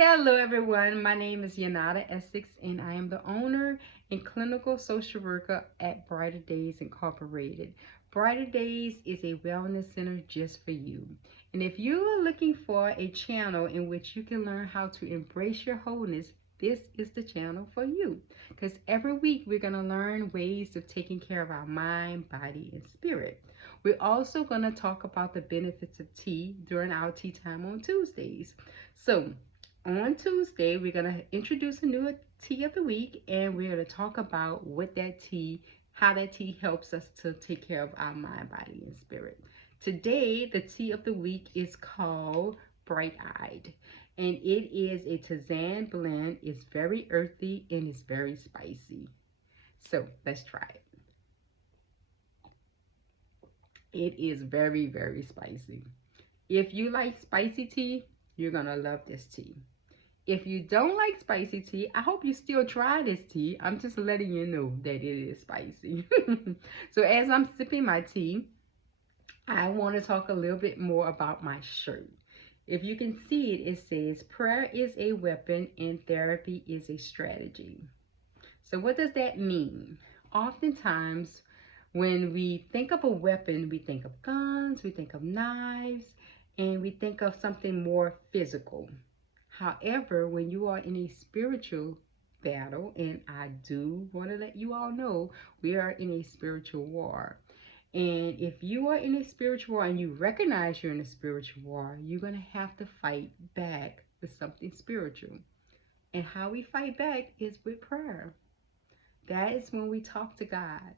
Hello, everyone. My name is Yanada Essex, and I am the owner and clinical social worker at Brighter Days Incorporated. Brighter Days is a wellness center just for you. And if you are looking for a channel in which you can learn how to embrace your wholeness, this is the channel for you. Because every week we're going to learn ways of taking care of our mind, body, and spirit. We're also going to talk about the benefits of tea during our tea time on Tuesdays. So, on Tuesday, we're going to introduce a new tea of the week, and we're going to talk about what that tea, how that tea helps us to take care of our mind, body, and spirit. Today, the tea of the week is called Bright Eyed, and it is a tisane blend. It's very earthy and it's very spicy. So let's try it. It is very, very spicy. If you like spicy tea, you're going to love this tea. If you don't like spicy tea, I hope you still try this tea. I'm just letting you know that it is spicy. So as I'm sipping my tea, I want to talk a little bit more about my shirt. If you can see it, it says, prayer is a weapon and therapy is a strategy. So what does that mean? Oftentimes, when we think of a weapon, we think of guns, we think of knives, and we think of something more physical. However, when you are in a spiritual battle, and I do want to let you all know, we are in a spiritual war. And if you are in a spiritual war and you recognize you're in a spiritual war, you're going to have to fight back with something spiritual. And how we fight back is with prayer. That is when we talk to God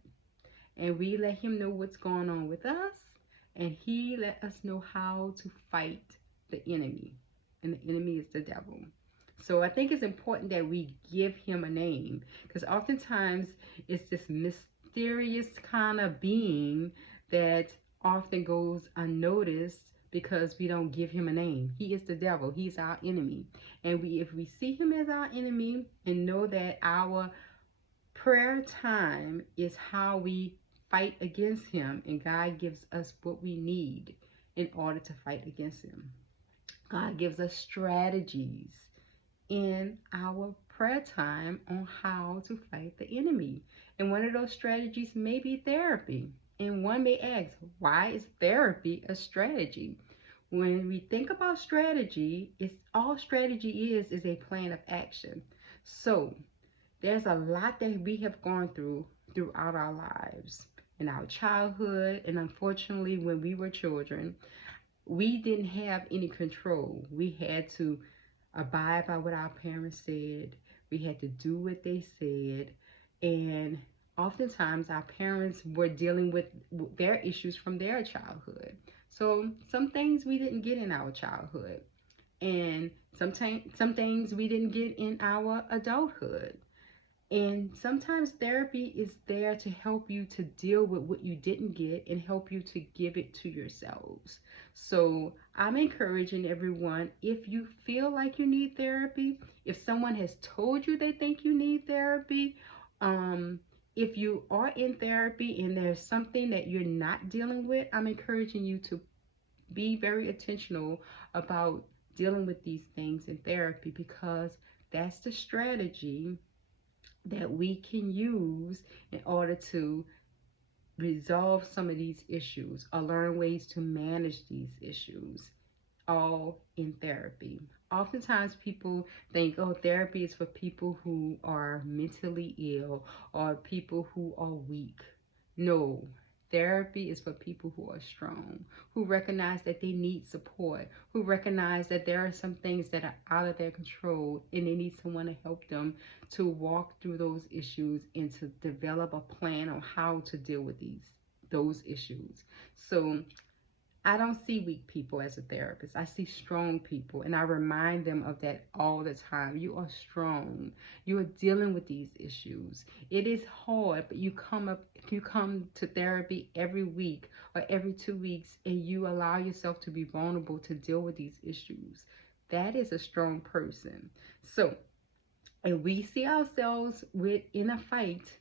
and we let Him know what's going on with us, and He let us know how to fight the enemy. And the enemy is the devil. So I think it's important that we give him a name, because oftentimes it's this mysterious kind of being that often goes unnoticed because we don't give him a name. He is the devil. He's our enemy. And if we see him as our enemy and know that our prayer time is how we fight against him, and God gives us what we need in order to fight against him. God gives us strategies in our prayer time on how to fight the enemy. And one of those strategies may be therapy. And one may ask, why is therapy a strategy? When we think about strategy, it's all strategy is a plan of action. So there's a lot that we have gone throughout our lives, in our childhood, and unfortunately when we were children, we didn't have any control. We had to abide by what our parents said. We had to do what they said. And oftentimes our parents were dealing with their issues from their childhood. So some things we didn't get in our childhood. And some things we didn't get in our adulthood. And sometimes therapy is there to help you to deal with what you didn't get and help you to give it to yourselves. So I'm encouraging everyone, if you feel like you need therapy, if someone has told you they think you need therapy, if you are in therapy and there's something that you're not dealing with, I'm encouraging you to be very intentional about dealing with these things in therapy, because that's the strategy that we can use in order to resolve some of these issues or learn ways to manage these issues, all in therapy. Oftentimes people think, oh, therapy is for people who are mentally ill or people who are weak. No, therapy is for people who are strong, who recognize that they need support, who recognize that there are some things that are out of their control and they need someone to help them to walk through those issues and to develop a plan on how to deal with those issues. So I don't see weak people as a therapist. I see strong people, and I remind them of that all the time. You are strong. You are dealing with these issues. It is hard, but you come to therapy every week or every 2 weeks, and you allow yourself to be vulnerable to deal with these issues. That is a strong person. So, if we see ourselves in a fight,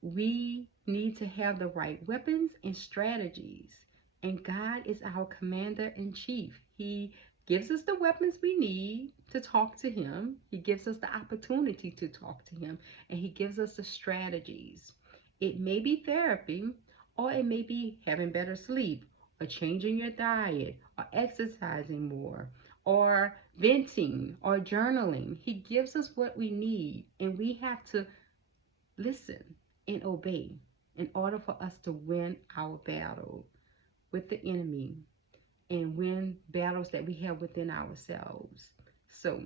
we need to have the right weapons and strategies. And God is our commander in chief. He gives us the weapons we need to talk to him. He gives us the opportunity to talk to him, and he gives us the strategies. It may be therapy, or it may be having better sleep, or changing your diet, or exercising more, or venting, or journaling. He gives us what we need, and we have to listen and obey in order for us to win our battle with the enemy and win battles that we have within ourselves. So,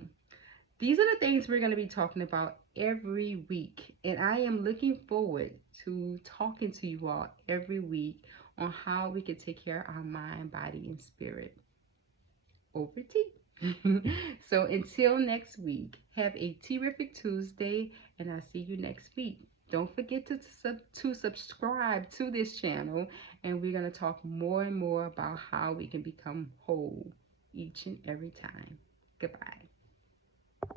these are the things we're going to be talking about every week. And I am looking forward to talking to you all every week on how we can take care of our mind, body, and spirit over tea. So until next week, have a terrific Tuesday, and I'll see you next week. Don't forget to subscribe to this channel, and we're going to talk more and more about how we can become whole each and every time. Goodbye.